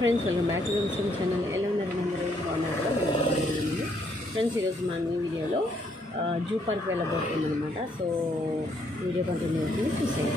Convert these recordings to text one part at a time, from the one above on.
Friends welcome back to the channel. ఎలా ఉన్నారు అందరూ? బాగున్నారు కదా? ఫ్రెండ్స్ ఈరోజు మన వీడియోలో జూ పార్క్ వెళ్ళబోతుంది అనమాట. సో వీడియో కంటిన్యూ అవుతుంది, చూసేయండి.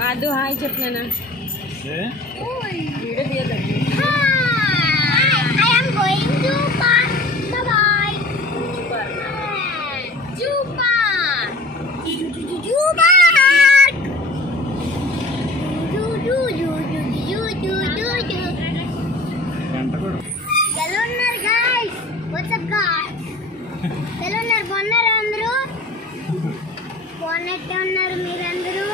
బాదు హాయ్ చెప్పినా వీడియో తీయదండి. బాగున్నారా అందరూ? బాగున్నట్టే ఉన్నారు మీరందరూ.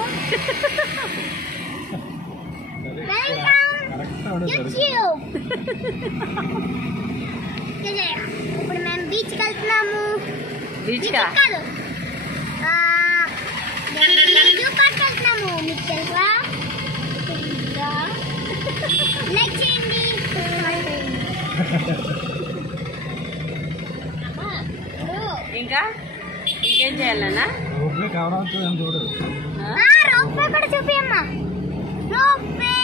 ఇప్పుడు మేము బీచ్కి వెళ్తున్నాము. బీచ్ కాదు, జూ పార్క్ వెళ్తున్నాము. మీకు తెలుసా? లైక్ చేయండి. ఇంకా ఇంకేం చేయాలన్నా? రోప్వే కూడా చూపియమ్మా. రోప్వే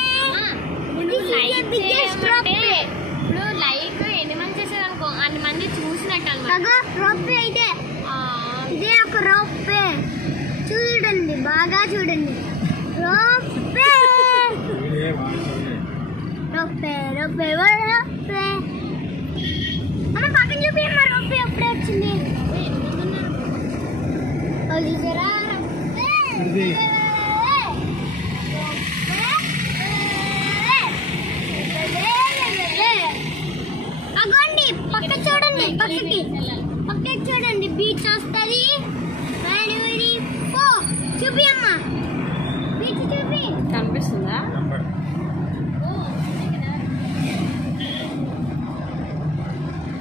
ఇప్పుడు లైక్ ఎన్ని మంది చేసేది అనుకో అన్ని మంది చూసినట్టు అనమాట. రోప్వే అయితే ఇదే ఒక రోప్వే. చూడండి, బాగా చూడండి. రోప్వే రోప్వే రోప్వే రోప్వే అమ్మ పక్కన చూపియమ్మా. రోప్వే అప్పుడే వచ్చింది. చూసారా? అగోండి పక్క చూడండి, పక్కకి చూడండి, బీచ్ వస్తుంది. చూపి అమ్మా, బీచ్ చూపి. కనిపిస్తుందా?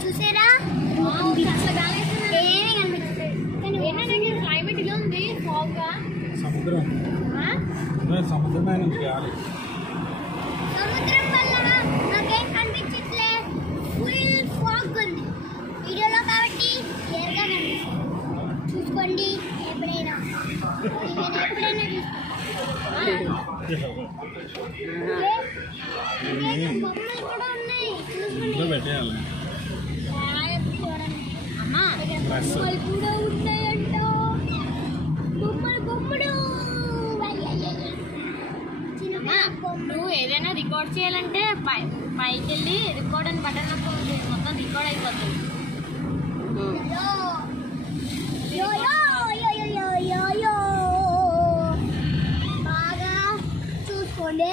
చూసారా? క్లైమేట్ ఇలా ఉంది, ఫాగ్ గా. సముద్రం వల్ల నాకేం కనిపించట్లే. ఫుల్ ఫాగ్ ఉంది వీడియోలో కాబట్టి క్లియర్గా కనిపిస్తుంది. చూసుకోండి ఎప్పుడైనా బొమ్మలు కూడా ఉన్నాయి. చూసుకోండి, అమ్మా బొమ్మలు కూడా ఉన్నాయంట. బొమ్మలు నువ్వు ఏదైనా రికార్డ్ చేయాలంటే పైకి వెళ్ళి రికార్డ్ అని బటన్ నొక్కి మొత్తం రికార్డ్ అయిపోతుంది. బాగా చూసుకోండి.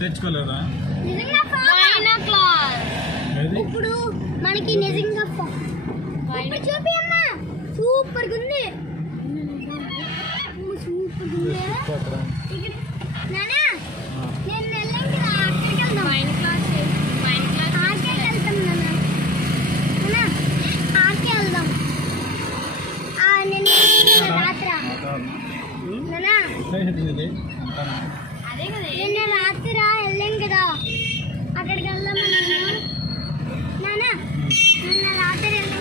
తెచ్చుకోలేదా? ఇప్పుడు మనకి నిజంగా చూపి అమ్మా. సూపర్ ఉంది, సూపర్ ఉంది. నానా నేను వెళ్ళండి, ఆర్కేకి వెళ్దాం. ఆర్కేకి వెళ్తాం నానా, ఆర్కే వెళ్దాం. నిన్న రాత్రి నానా, అదే కదా నిన్న రాత్రి వెళ్ళాం కదా, అక్కడికి వెళ్దాం నానా. నిన్న రాత్రి వెళ్ళాం.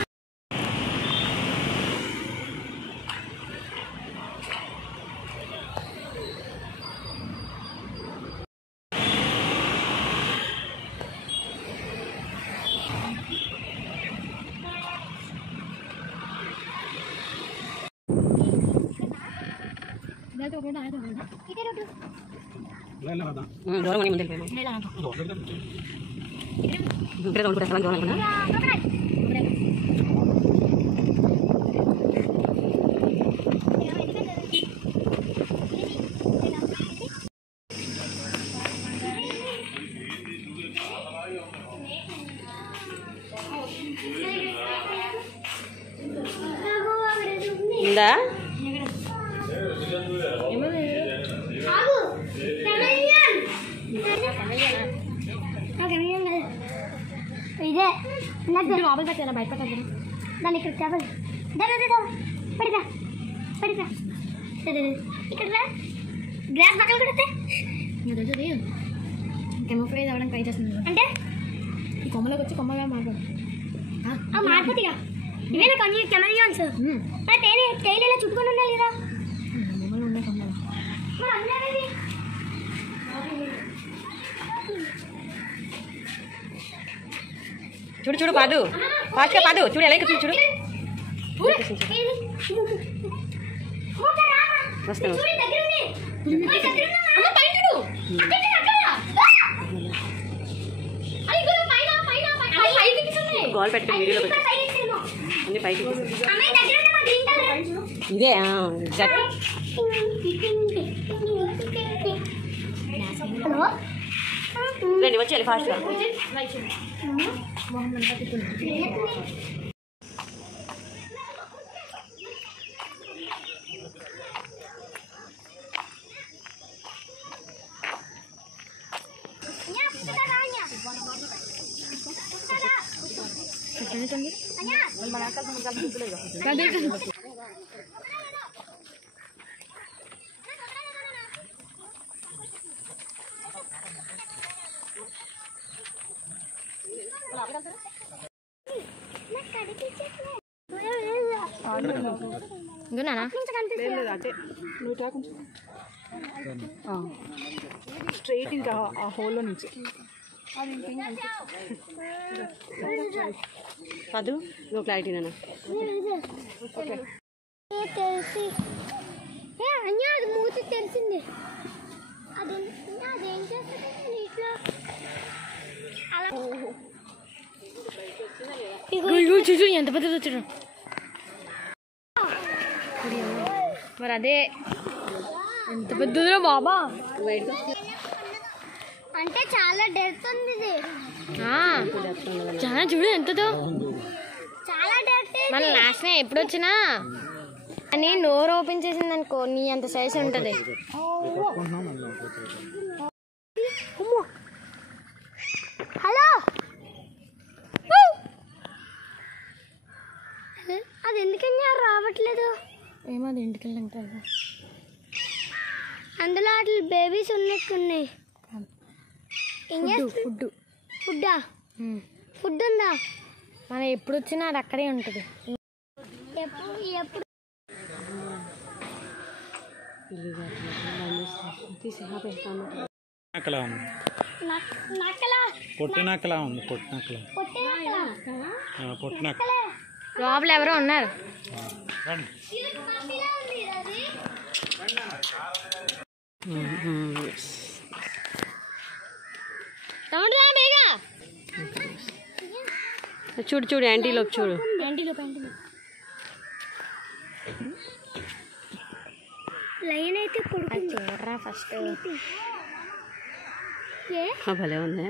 ఉందా? ఇదే లోపల పెట్టారా? బయట పెట్టారు దాన్ని. ఇక్కడ టేబుల్ పెడతా పెడతా ఇక్కడ గ్లాస్ పక్కన పెడితే కెమోఫ్రైజ్ అవ్వడానికి ట్రై చేస్తున్నాను. అంటే కొమ్మలోకి వచ్చి కొమ్మగా మాట్లాడు మాట్లాడిగా ఇవేనా కొన్ని కెమెరాన్స్ టైల్ ఇలా చుట్టుకొని ఉండాలి కదా కొమ్మలు ఉన్నాయి కొమ్మలు చూడు చూడు పాదు ఫాస్ట్గా పాదు చూడు ఎలా ఎక్కుతుంది చూడు వస్తాను గోల్ పెట్టుకుని వీడియోలో పెట్టు అన్ని పైకి ఇదే రండి వచ్చేయాలి ఫాస్ట్గా స్ట్రైట్ ఇంకా ఆ హోల్లో నుంచి కాదు నువ్వు క్లారిటీ నాన్న తెలిసి అది మూతి తెలిసింది అదేం చేస్తుంది నీటిలో చూచు ఎంత పెద్దది వచ్చాడు మరి అదే ఎంత పెద్దదిరా బాబా అంటే చాలా డెప్త్ ఉంది ఇది చాలా చూడు ఎంతదో చాలా డెప్త్ మన నాశనం ఎప్పుడు వచ్చినా అని నోరు ఓపెన్ చేసింది అనుకో నీ అంత సైజ్ ఉంటది హలో అది ఎందుకని రావట్లేదు ఏమో అది ఇంటికి వెళ్ళంటారు అందులో అట్లా బేబీస్ ఉన్నట్టున్నాయి ఫుడ్ ఫుడ్డా ఫుడ్ ఉందా మనం ఎప్పుడు వచ్చినా అది అక్కడే ఉంటుంది ఎప్పుడు పొట్టినాకలా ఉంది పొట్టినాకల లోపల ఎవరో ఉన్నారు చూడు చూడు యాంటీలోకి చూడు లైన్ అయితే చూడరా ఫస్ట్ భలే ఉంది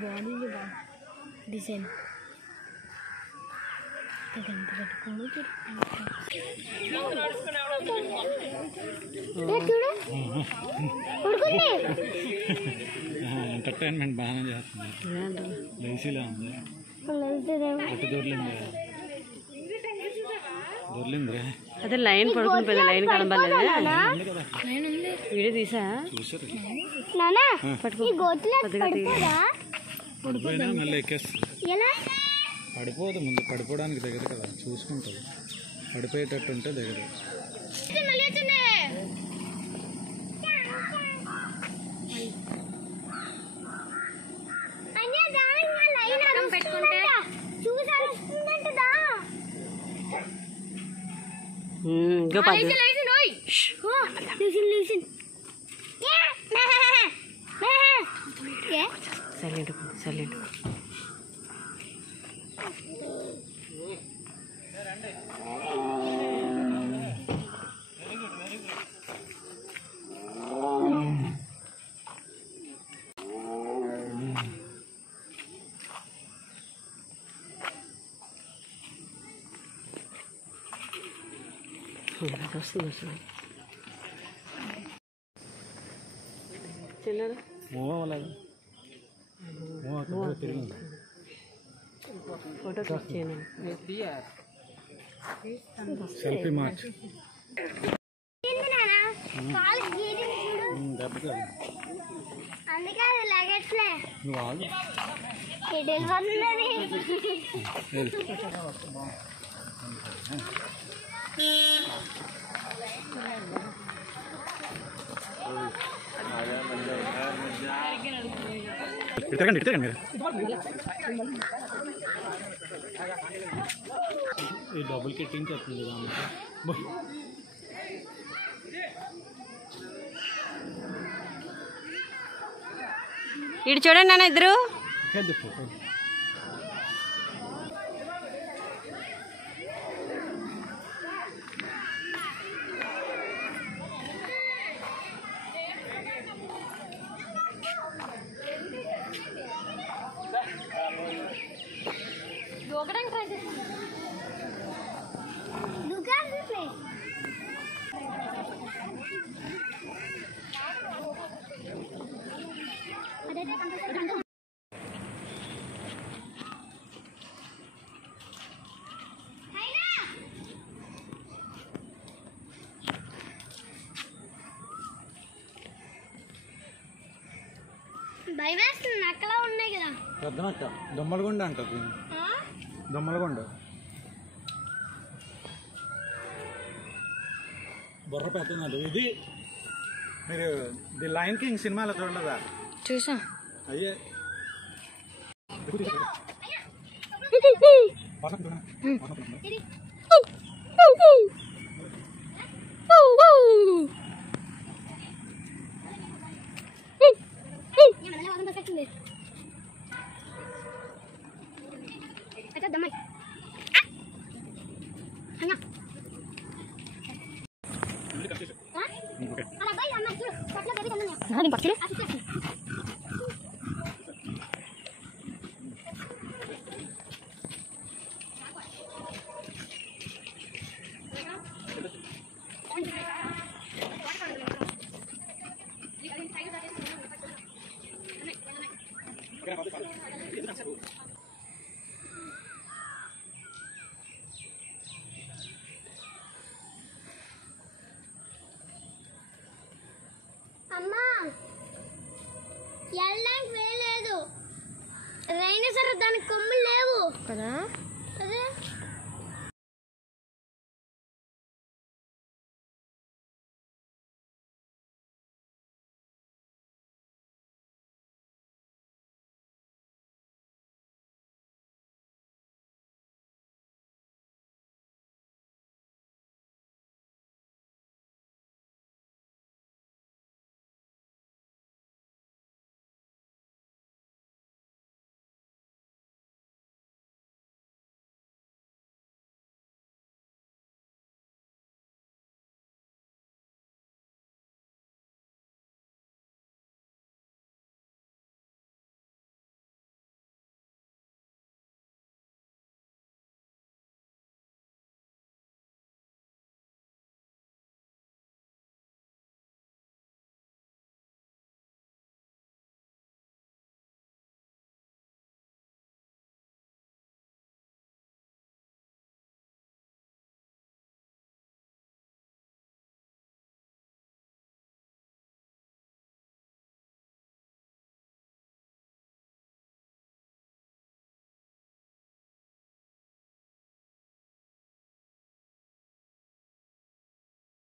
బాడీ డిజైన్ ఎంటర్టైన్మెంట్ బాగానే చేస్తుంది లేసీలా ఉంది దొర్లిందిరే అదే లైన్ పడుకుని పోయింది లైన్ కనబడలేదు వీడియో తీసా చూసారు పడిపోయినా మళ్ళీ ఎక్కేస్తుంది పడిపోదు ముందు పడిపోవడానికి దగ్గర కదా చూసుకుంటుంది పడిపోయేటట్టు ఉంటే దగ్గర సైలెంట్ సైలెంట్ వస్తుంది వస్తుంది చిన్నడు ఫోటో క్లిక్ చేయను సెల్ఫీ మార్చ్ కాలు గీరింది చూడు అందుకే అది లగేట్లే నువ్వు ఆగు. ఇది వెళ్ళిపోతున్నది ఇటు తిరగండి మీరు. ఈ డబుల్ కిట్టింగ్ చెప్తుంది ఇటు చూడండి నాన్న ఇద్దరు. దూకడానికి ట్రై చేస్తాను. భయం వేస్తుంది నక్కలా ఉన్నాయి కదా. పెద్ద నక్క దొమ్మలగొండ అంటది. దొమ్మలగొండ బొర్ర పెద్దది. ఇది మీరు ది లయన్ కింగ్ సినిమాలో చూడలేదా? చూసా. అయ్యే అమ్మా వెళ్ళడానికి వేయలేదు. రైనా సరే దానికి కొమ్ములు లేవు కదా. అదే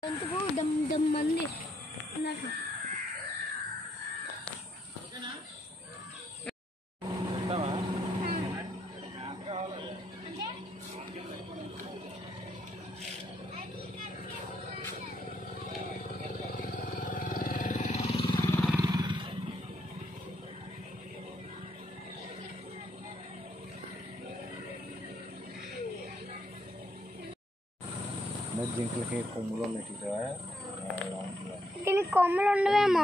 ఎందుకు దమ్ దమ్ మంది నాకు జింకలకి కొమ్ములు ఉన్నాయి. దీనికి కొమ్ములు ఉండవేమో.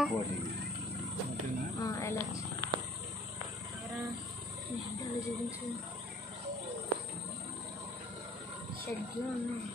షెడ్లో ఉన్నాయి.